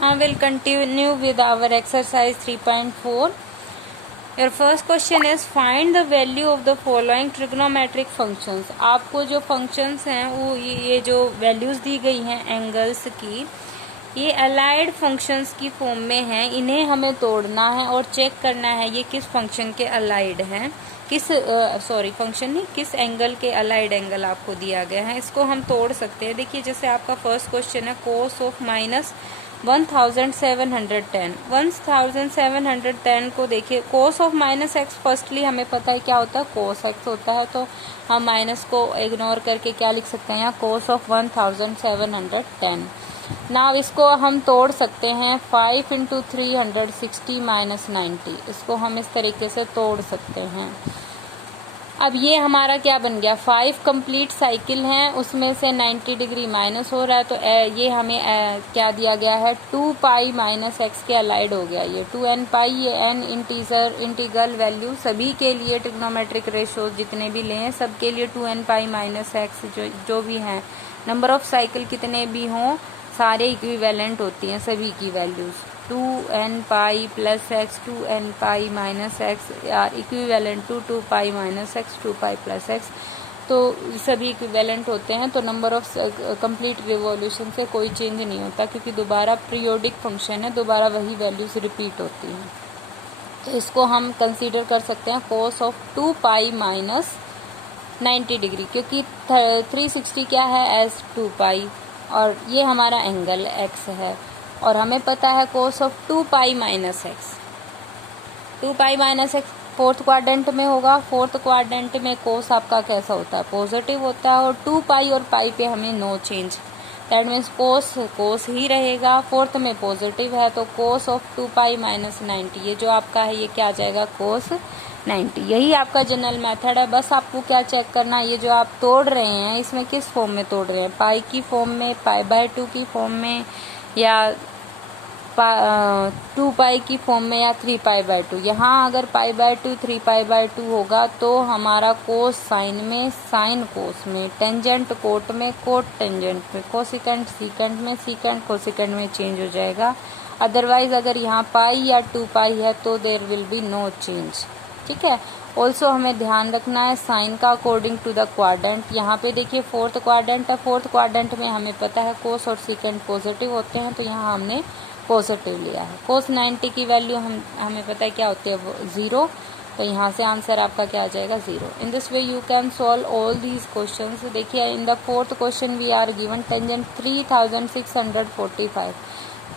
I will continue with our exercise 3.4. Your first question is find the value of the following trigonometric functions. आपको जो functions हैं वो ये जो values दी गई हैं angles की, ये अलाइड फंक्शंस की फॉर्म में हैं. इन्हें हमें तोड़ना है और चेक करना है ये किस फंक्शन के अलाइड हैं, किस फंक्शन नहीं, किस एंगल के अलाइड एंगल आपको दिया गया है. इसको हम तोड़ सकते हैं. देखिए जैसे आपका फर्स्ट क्वेश्चन है कोस ऑफ माइनस 1710. 1710 को देखिए cos of minus x, firstly हमें पता है क्या होता है, कोस एक्स होता है. तो हम माइनस को इग्नोर करके क्या लिख सकते हैं यहाँ, कोस ऑफ 1710. नाउ इसको हम तोड़ सकते हैं 5 इंटू 360 माइनस 90. इसको हम इस तरीके से तोड़ सकते हैं. अब ये हमारा क्या बन गया, 5 कंप्लीट साइकिल हैं, उसमें से 90 डिग्री माइनस हो रहा है. तो ये हमें क्या दिया गया है, 2 पाई माइनस एक्स के अलाइड हो गया. ये 2n पाई, ये n इंटीग्रल वैल्यू सभी के लिए ट्रिग्नोमेट्रिक रेशोज जितने भी लें सबके लिए 2n पाई माइनस एक्स जो भी हैं, नंबर ऑफ साइकिल कितने भी हों सारे इक्विवेलेंट होती हैं सभी की values. 2n pi plus x 2n pi minus x are equivalent to 2 pi minus x 2 pi plus x. तो सभी इक्विवेलेंट होते हैं. तो नंबर ऑफ कंप्लीट रिवॉल्यूशन से कोई चेंज नहीं होता क्योंकि दोबारा पीरियोडिक फंक्शन है, दोबारा वही वैल्यूज रिपीट होती हैं. तो इसको हम कंसीडर कर सकते हैं cos of 2 pi minus 90 degree, क्योंकि 360 क्या है एज 2 पाई और ये हमारा एंगल x है. और हमें पता है cos of 2 pi minus x, 2 pi minus x fourth quadrant में होगा. फोर्थ क्वाड्रेंट में कोस आपका कैसा होता है, पॉजिटिव होता है. और 2 पाई और पाई पे हमें नो चेंज, दैट मीन्स कोस ही रहेगा. फोर्थ में पॉजिटिव है तो कोस ऑफ 2 पाई माइनस 90, ये जो आपका है ये क्या आ जाएगा, कोस 90. यही आपका जनरल मेथड है. बस आपको क्या चेक करना है, ये जो आप तोड़ रहे हैं इसमें किस फॉर्म में तोड़ रहे हैं, पाई की फॉर्म में, पाई बाय 2 की फॉर्म में, या 2 पाई की फॉर्म में, या 3 पाई बाय 2. यहाँ अगर पाई बाय 2 3 पाई बाय 2 होगा तो हमारा कोस साइन में, साइन कोस में, टेंजेंट कोट में, कोट टेंजेंट में, कोसिकेंट सीकेंट में, सीकेंट कोसिकेंट में चेंज हो जाएगा. अदरवाइज अगर यहाँ पाई या 2 पाई है तो there will be no change. ठीक है. ऑल्सो हमें ध्यान रखना है साइन का अकॉर्डिंग टू द क्वाड्रेंट. यहाँ पे देखिए फोर्थ क्वाड्रेंट है, फोर्थ क्वाड्रेंट में हमें पता है कोस और सीकेंट पॉजिटिव होते हैं तो यहाँ हमने पॉजिटिव लिया है. कोस 90 की वैल्यू हमें पता है क्या होती है, 0. तो यहाँ से आंसर आपका क्या आ जाएगा, 0. In this way you can solve all these questions. देखिए in the fourth question we are given tangent 3645.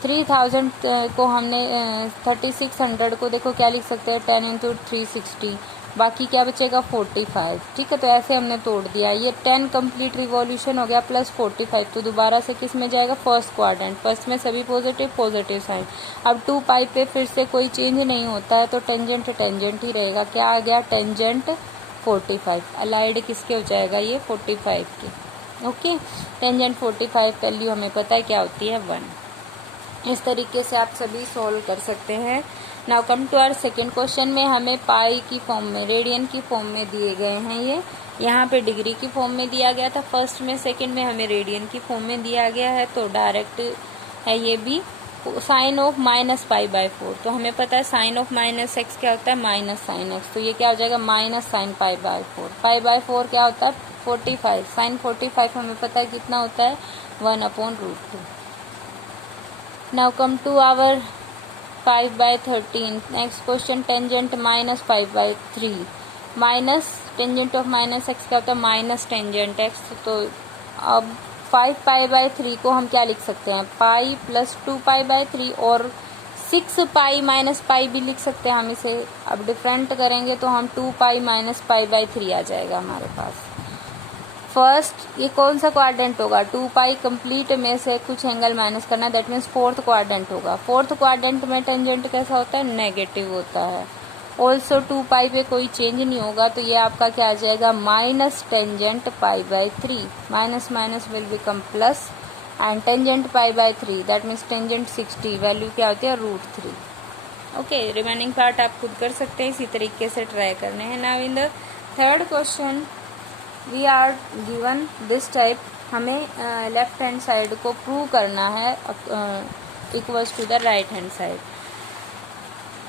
3000 को हमने 3600 को देखो क्या लिख सकते हैं, 10 इंटू 360, बाकी क्या बचेगा 45. ठीक है. तो ऐसे हमने तोड़ दिया. ये 10 कंप्लीट रिवॉल्यूशन हो गया प्लस 45. तो दोबारा से किस में जाएगा, फर्स्ट क्वाड्रेंट. फर्स्ट में सभी पॉजिटिव साइन. अब 2 पाई पे फिर से कोई चेंज नहीं होता है तो टेंजेंट ही रहेगा. क्या आ गया, टेंजेंट 45. अलाइड किसके हो जाएगा, ये 45 के. ओके. टेंजेंट 45 वैल्यू हमें पता है क्या होती है, 1. इस तरीके से आप सभी सॉल्व कर सकते हैं. Now come to our second question में हमें पाई की फॉर्म में, रेडियन की फॉर्म में दिए गए हैं. ये यहाँ पे डिग्री की फॉर्म में दिया गया था फर्स्ट में, सेकंड में हमें रेडियन की फॉर्म में दिया गया है. तो डायरेक्ट है ये भी sine of minus pi by 4. तो हमें पता है साइन ऑफ माइनस एक्स क्या होता है, माइनस साइन एक्स. तो ये क्या हो जाएगा, minus sine pi by 4. Pi by 4 क्या होता है, 45. साइन 45 हमें पता है कितना होता है, 1/√2. Now come to our 5/13. Next question, tangent minus 5/3. Minus tangent of minus x क्या होता है, माइनस टेंजेंट एक्स. तो अब 5 पाई बाय 3 को हम क्या लिख सकते हैं, पाई प्लस 2 पाई बाय 3, और 6 पाई माइनस पाई भी लिख सकते हैं हम इसे. अब डिफरेंट करेंगे तो हम 2 पाई माइनस पाई बाय 3 आ जाएगा हमारे पास. फर्स्ट ये कौन सा क्वाड्रेंट होगा, 2 पाई कंप्लीट में से कुछ एंगल माइनस करना, दैट मीन्स फोर्थ क्वाड्रेंट होगा. फोर्थ क्वाड्रेंट में टेंजेंट कैसा होता है, नेगेटिव होता है. ऑल्सो 2 पाई पे कोई चेंज नहीं होगा तो ये आपका क्या आ जाएगा, minus tangent pi by 3. Minus minus will become plus and tangent pi by 3, that means tangent 60, value क्या होती है, √3. ओके. रिमेनिंग पार्ट आप खुद कर सकते हैं, इसी तरीके से ट्राई करने हैं. Now in the third question we are given this type. हमें लेफ्ट हैंड साइड को प्रूव करना है equals to the right hand side.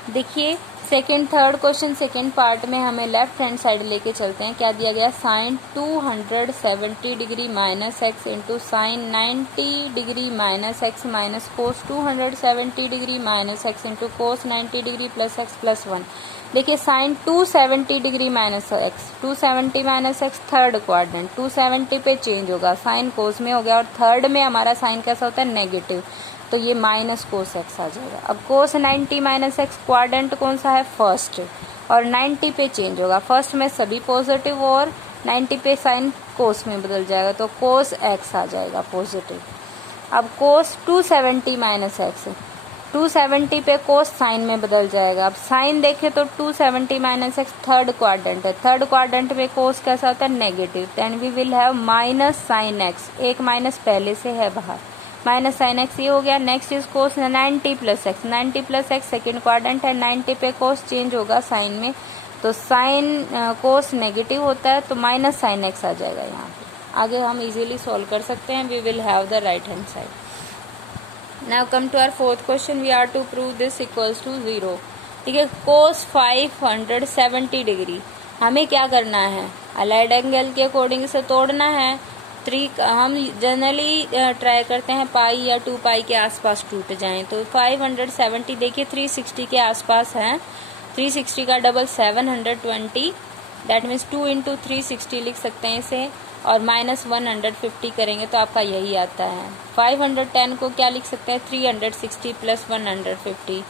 देखिए second third question second part में हमें लेफ्ट हैंड साइड लेके चलते हैं। क्या दिया गया, sine 270 degree minus x into sine 90 degree minus x minus cos 270 degree minus x into cos 90 degree plus x plus 1। देखिए sine 270 degree minus x, 270 minus x third quadrant, 270 पे change होगा, sine cos में हो गया, और third में हमारा sign कैसा होता है, नेगेटिव, तो ये माइनस कोस एक्स आ जाएगा। अब कोस 90 माइनस एक्स क्वाड्रेंट कौन सा है, फर्स्ट, और 90 पे चेंज होगा, फर्स्ट में सभी पॉजिटिव और 90 पे साइन कोस में बदल जाएगा, तो कोस एक्स आ जाएगा पॉजिटिव। अब कोस 270 माइनस एक्स, 270 पे कोस साइन में बदल जाएगा। अब साइन देखें तो 270 माइनस एक्स थर्ड क्वाड्रेंट है, थर्ड क्वाड्रेंट में कोस कैसा होता है, negative, then we will have minus sine x, एक माइनस पहले से है बाहर, माइनस साइन एक्स ये हो गया। Next is cos 90 plus x, 90 plus x second quadrant है, 90 पे कोस चेंज होगा साइन में, तो साइन कोस नेगेटिव होता है, तो माइनस साइन एक्स आ जाएगा यहाँ पे। आगे हम इजीली सॉल्व कर सकते हैं, we will have the right hand side. Now come to our fourth question, we are to prove this equals to 0। ठीक है, कोस 570 डिग्री, हमें क्या करना है, अलाइड एंगल के अकॉर्डिंग से तोड़ना है। हम जनरली ट्राई करते हैं पाई या 2 पाई के आसपास टूट जाएं, तो 570 देखिए 360 के आसपास है, 360 का डबल 720, दैट मीन्स 2 इंटू 360 लिख सकते हैं इसे, और माइनस 150 करेंगे तो आपका यही आता है। 510 को क्या लिख सकते हैं, 360 प्लस 150।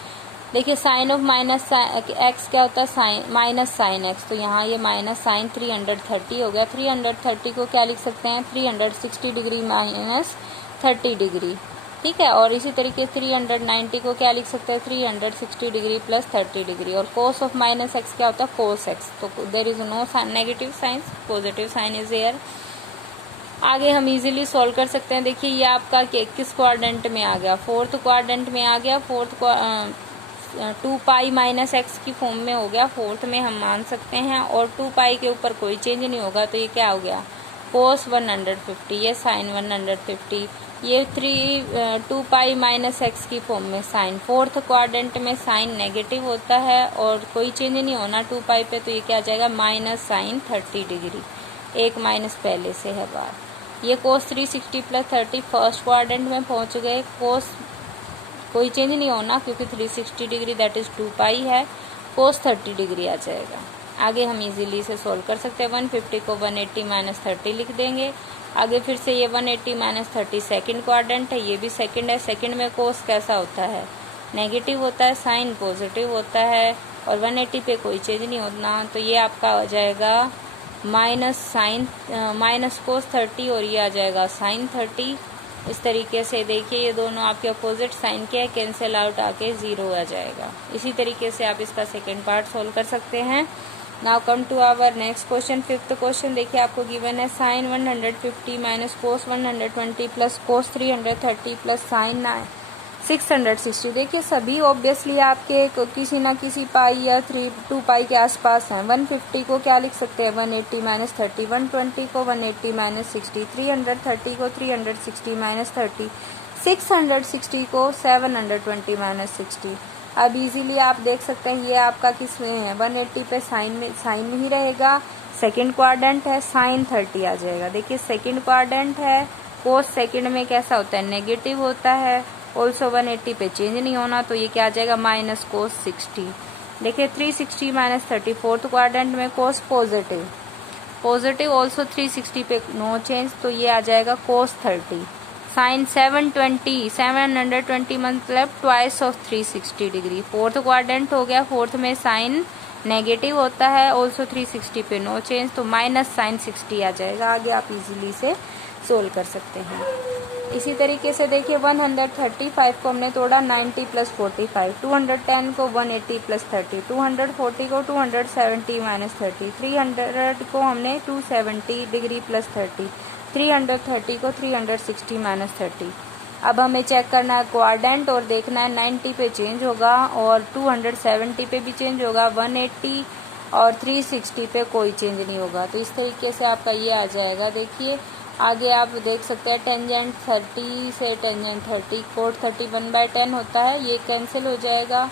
देखिए साइन ऑफ माइनस एक्स क्या होता है, साइन माइनस साइन एक्स, तो यहाँ ये माइनस साइन 330 हो गया। 330 को क्या लिख सकते हैं, 360 डिग्री माइनस 30 डिग्री, ठीक है। और इसी तरीके 390 को क्या लिख सकते हैं, 360 डिग्री प्लस 30 डिग्री। और कोस ऑफ माइनस एक्स क्या होता है, कोस एक्स, तो there is no negative sine, positive sine is there. आगे हम इजीली सॉल्व कर सकते हैं। देखिए ये आपका किस क्वाड्रेंट में आ गया, फोर्थ क्वाड्रेंट में आ गया, 2 पाई माइनस एक्स की फॉर्म में हो गया, फोर्थ में हम मान सकते हैं, और 2 पाई के ऊपर कोई चेंज नहीं होगा, तो ये क्या हो गया, कोस 150, ये साइन 150, ये 2 पाई माइनस एक्स की फॉर्म में साइन, फोर्थ क्वाड्रेंट में साइन नेगेटिव होता है और कोई चेंज नहीं होना 2 पाई पे, तो ये क्या आ जाएगा, माइनस साइन 30 डिग्री, एक माइनस पहले से है बाहर। ये कोस 360 प्लस 30 फर्स्ट क्वाड्रेंट में पहुंच गए, कोस कोई चेंज नहीं होना क्योंकि 360 डिग्री दैट इज 2 पाई है, कोस 30 डिग्री आ जाएगा। आगे हम इजीली से सॉल्व कर सकते हैं, 150 को 180 माइनस 30 लिख देंगे। आगे फिर से ये 180 माइनस 30 सेकेंड क्वाड्रेंट है, ये भी सेकेंड है, सेकेंड में कोस कैसा होता है, नेगेटिव होता है, साइन पॉजिटिव होता है, और 180 पे कोई चेंज नहीं होना, तो ये आपका आ जाएगा माइनस साइन माइनस कोस 30, और ये आ जाएगा साइन 30। इस तरीके से देखिए ये दोनों आपके अपोजिट साइन के हैं, कैंसिल आउट आके 0 आ जाएगा। इसी तरीके से आप इसका सेकेंड पार्ट सोल्व कर सकते हैं। Now come to our next question, fifth question. देखिए आपको गिवन है sine 150 minus cos 120 plus cos 330 plus sine 660। देखिए सभी ऑब्वियसली आपके किसी ना किसी पाई या 2 पाई के आसपास हैं। 150 को क्या लिख सकते हैं, 180 माइनस 30, 120 को 180 माइनस 60, 330 को 360 माइनस 30, 660 को 720 माइनस 60। अब इजीली आप देख सकते हैं ये आपका किस में है, 180 पे साइन में ही रहेगा, सेकेंड क्वाड्रेंट है, साइन 30 आ जाएगा। देखिए सेकेंड क्वाड्रेंट है, कोस सेकेंड में कैसा होता है, नेगेटिव होता है, ऑल्सो 180 पे चेंज नहीं होना, तो ये क्या आ जाएगा, माइनस कोस 60। देखिए 360 माइनस 30 फोर्थ क्वाड्रेंट में कोस पॉजिटिव ऑल्सो 360 पे नो चेंज, तो ये आ जाएगा कोस 30। साइन 720 मतलब twice of 360 degree, fourth quadrant हो गया, फोर्थ में साइन नेगेटिव होता है, ऑल्सो 360 पे नो चेंज, तो माइनस साइन 60 आ जाएगा। आगे आप इजीली से सोल्व कर सकते हैं। इसी तरीके से देखिए 135 को हमने तोड़ा 90 प्लस 45, 210 को 180 प्लस 30, 240 को 270 माइनस 30, 300 को हमने 270 डिग्री प्लस 30, 330 को 360 माइनस 30। अब हमें चेक करना है क्वाड्रेंट और देखना है 90 पे चेंज होगा और 270 पे भी चेंज होगा, 180 और 360 पे कोई चेंज नहीं होगा, तो इस तरीके से आपका ये आ जाएगा। देखिए आगे आप देख सकते हैं टेंजेंट 30 से टेंजेंट 30 कोट 30 1/10 होता है, ये कैंसिल हो जाएगा।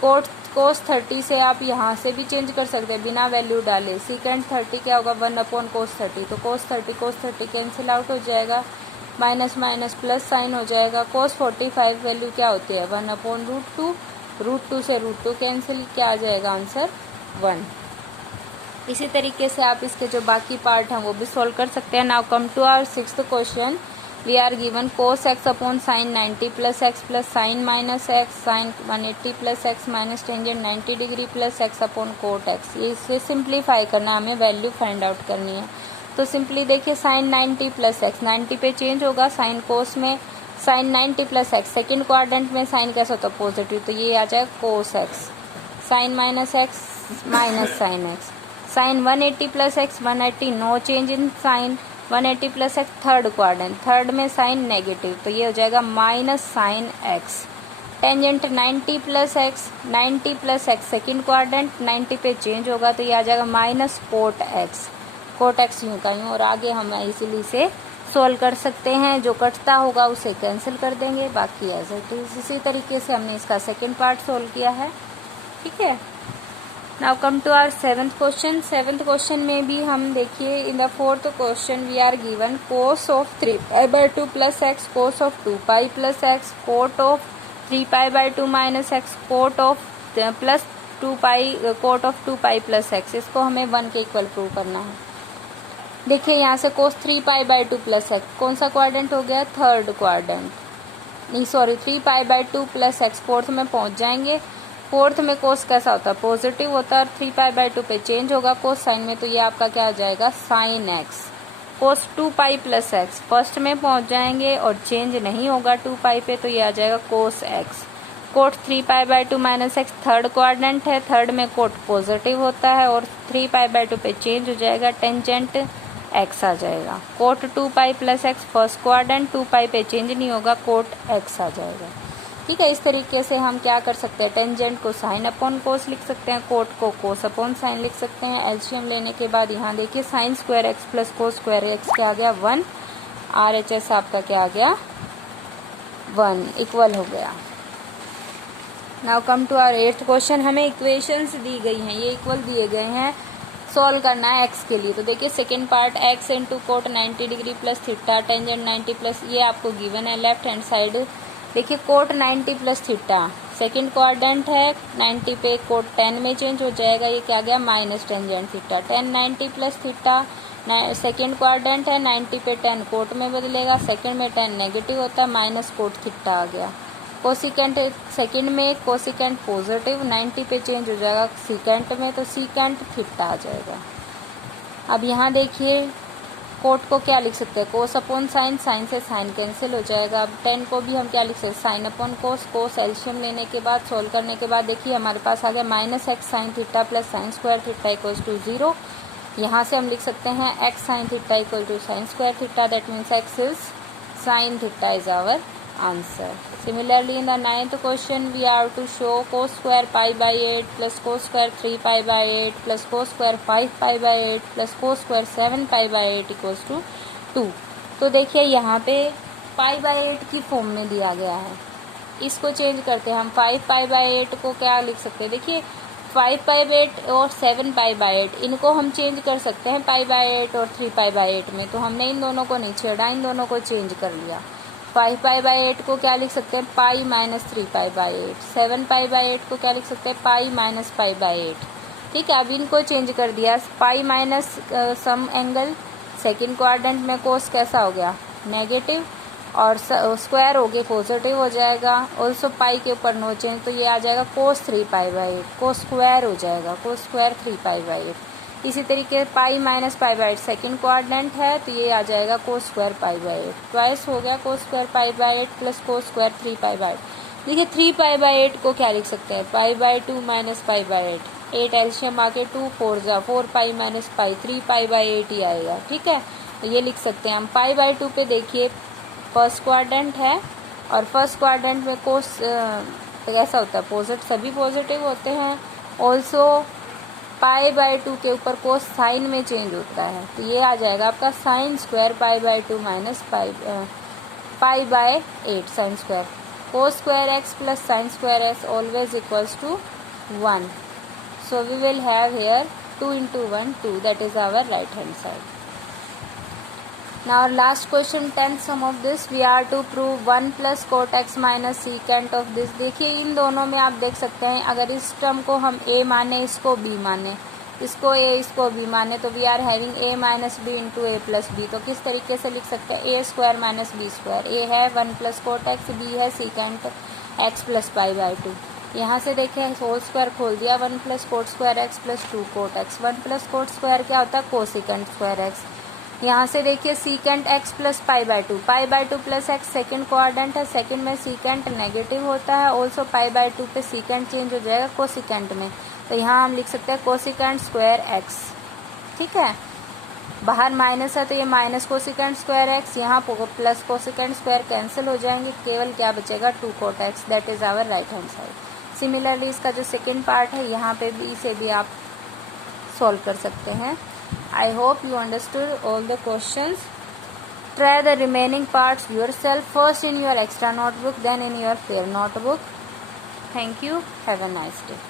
कोट कोस 30 से आप यहाँ से भी चेंज कर सकते हैं बिना वैल्यू डाले। सीकेंट 30 क्या होगा 1/cos 30, तो cos 30 कैंसिल आउट हो जाएगा, माइनस माइनस प्लस साइन हो जाएगा। cos 45 वैल्यू क्या होती है 1/√2, √2 से √2 कैंसिल, क्या आ जाएगा आंसर 1। इसी तरीके से आप इसके जो बाकी पार्ट हैं वो भी सॉल्व कर सकते हैं। Now come to our 6th question. We are given cos x upon sine 90 plus x plus sine minus x sine 180 plus x minus tangent 90 degree plus x upon cot x. ये इसे simplify करना, हमें value find out करनी है। तो simply देखिए sign 90 plus x 90 पे change होगा, साइन कोस में sine 90 plus x, second quadrant में साइन कैसा होता है पॉजिटिव, तो ये आ जाएगा cos x, sine minus x minus sine x, sine 180 plus x 180, no change in sine, 180 plus x third quadrant, third में साइन नेगेटिव, तो ये हो जाएगा minus sine x. Tangent 90 plus x 90 plus x second quadrant 90 पे change होगा, तो ये आ जाएगा minus cot x, cot x यूँ का यूँ, और आगे हम इसीलिए से सोल्व कर सकते हैं, जो कटता होगा उसे कैंसिल कर देंगे, बाकी एज इट इज। इसी तरीके से हमने इसका सेकेंड पार्ट सोल्व किया है, ठीक है। Now come to our 7th question. 7th question में भी हम देखिए in the 4th question we are given cos of 3π/2 plus x, cos of 2π plus x, cot of 3π/2 minus x, cot of plus 2π cot of 2π plus x. इसको हमें 1 के equal prove करना है। देखिए यहाँ से cos 3π/2 प्लस एक्स कौन सा क्वाड्रेंट हो गया थर्ड क्वाड्रेंट, नहीं सॉरी 3π/2 प्लस एक्स फोर्थ में पहुँच जाएंगे। फोर्थ में कोस कैसा होता है पॉजिटिव होता है, 3π/2 पे चेंज होगा कोस साइन में, तो ये आपका क्या आ जाएगा साइन एक्स। कोस 2π प्लस एक्स फर्स्ट में पहुंच जाएंगे और चेंज नहीं होगा 2π पे, तो ये आ जाएगा cos x. Cot 3π/2 minus x third quadrant है, थर्ड में कोट पॉजिटिव होता है और 3π/2 पे चेंज हो जाएगा, टेंजेंट एक्स आ जाएगा। Cot 2π plus x first quadrant 2π पे चेंज नहीं होगा, कोट एक्स आ जाएगा, ठीक है। इस तरीके से हम क्या कर सकते हैं टेंजेंट को साइन अपॉन कोस लिख सकते हैं, कोट को कोस अपॉन साइन लिख सकते हैं। एलसीएम लेने के बाद यहाँ देखिए sign square x plus cos square x क्या आ गया 1, RHS आपका क्या आ गया 1 इक्वल हो गया। Now come to our 8th question. हमें इक्वेशंस दी गई हैं, ये इक्वल दिए गए हैं, सॉल्व करना है एक्स के लिए। तो देखिए second part x into cot 90 degree plus theta tangent 90 plus, ये आपको गिवन है लेफ्ट हैंड साइड। देखिए cot 90 plus theta second quadrant है, 90 पे कोट 10 में चेंज हो जाएगा, ये क्या गया minus tangent theta. 10 90 plus theta second quadrant है, 90 पे 10 कोट में बदलेगा, सेकेंड में 10 नेगेटिव होता है, माइनस कोट थीटा आ गया। कोसिकेंट सेकेंड में कोसिकेंट पॉजिटिव 90 पे चेंज हो जाएगा सीकेंट में, तो सीकेंट थीटा आ जाएगा। अब यहाँ देखिए कोट को क्या लिख सकते हैं कोस अपॉन साइन, साइन से साइन कैंसिल हो जाएगा। अब 10 को भी हम क्या लिख सकते हैं साइन अपॉन कोस, कोस एल्शियम लेने के बाद सोल्व करने के बाद देखिए हमारे पास आ गया minus x sine theta plus sine square theta equals to 0। यहाँ से हम लिख सकते हैं x sine theta equal to sine square theta, that means x is sine theta is our answer. Similarly, in the 9th question, we are to show cos square π/8 plus cos square 3π/8 plus cos square 5π/8 plus cos square 7π/8 equals to 2. तो देखिए यहाँ पे π/8 की form में दिया गया है, इसको चेंज करते हैं हम 5π/8 को क्या लिख सकते हैं, देखिए 5π/8 और 7π/8 इनको हम चेंज कर सकते हैं π/8 और 3π/8 में, तो हमने इन दोनों को नहीं छेड़ा, इन दोनों को चेंज कर लिया। 5π/8 को क्या लिख सकते हैं पाई माइनस 3π/8, 7π/8 को क्या लिख सकते हैं पाई माइनस π/8, ठीक है। अब इनको चेंज कर दिया, pi minus some angle second quadrant में कोस कैसा हो गया नेगेटिव और स्क्वायर हो गया पॉजिटिव हो जाएगा, ऑल्सो पाई के ऊपर नो चेंज, तो ये आ जाएगा कोस 3π/8, कोस स्क्वायर हो जाएगा कोस स्क्वायर 3π/8। इसी तरीके पाई माइनस π/8 सेकेंड क्वाड्रेंट है, तो ये आ जाएगा कोस स्क्वायर π/8, ट्वाइस हो गया cos square π/8 plus cos square 3π/8। देखिए 3π/8 को क्या लिख सकते हैं π/2 माइनस π/8, 8 एल्शियम आके 2 4 जा 4 पाई माइनस पाई 3π/8 ही आएगा, ठीक है। तो ये लिख सकते हैं हम। π/2 पे देखिए फर्स्ट क्वाड्रेंट है और फर्स्ट क्वाड्रेंट में कोस कैसा होता है पॉजिटिव, सभी पॉजिटिव होते हैं, ऑल्सो पाई बाय 2 के ऊपर कोस साइन में चेंज होता है, तो ये आ जाएगा आपका sine square pi by 2 minus pi by 8 sine square. Cos square x plus sine square x always equals to 1, so we will have here 2 into 1 2, that is our right hand side. Now our last question, 10th sum of this, we are to prove 1 plus cot x minus secant of this। देखिए इन दोनों में आप देख सकते हैं, अगर इस term को हम a माने, इसको b माने, इसको a इसको b माने, तो we are having a minus b into a plus b. तो किस तरीके से लिख सकते हैं, a square minus b square. a है 1 प्लस कोट एक्स, b है secant x plus pi by 2। यहाँ से देखें होल स्क्वायर खोल दिया, 1 plus cot square x plus 2 cot x. 1 plus cot square क्या होता है, कोसिकेंट स्क्वायर एक्स। यहाँ से देखिए secant x plus pi by 2, pi by 2 plus x second coordinate है, सेकेंड में सीकेंट नेगेटिव होता है, ऑल्सो पाई बाई 2 पे सीकेंट चेंज हो जाएगा कोसिकेंट में, तो यहाँ हम लिख सकते हैं कोसिकेंट स्क्वायर एक्स। ठीक है, बाहर माइनस है तो ये माइनस कोसिकेंट स्क्वायर एक्स, यहाँ प्लस कोसिकेंट स्क्वायर कैंसिल हो जाएंगे, केवल क्या बचेगा 2 cot x, that is our right hand side. Similarly इसका जो सेकेंड पार्ट है यहाँ पे भी इसे भी आप सॉल्व कर सकते हैं। I hope you understood all the questions. Try the remaining parts yourself, first in your extra notebook, then in your fair notebook. Thank you. Have a nice day.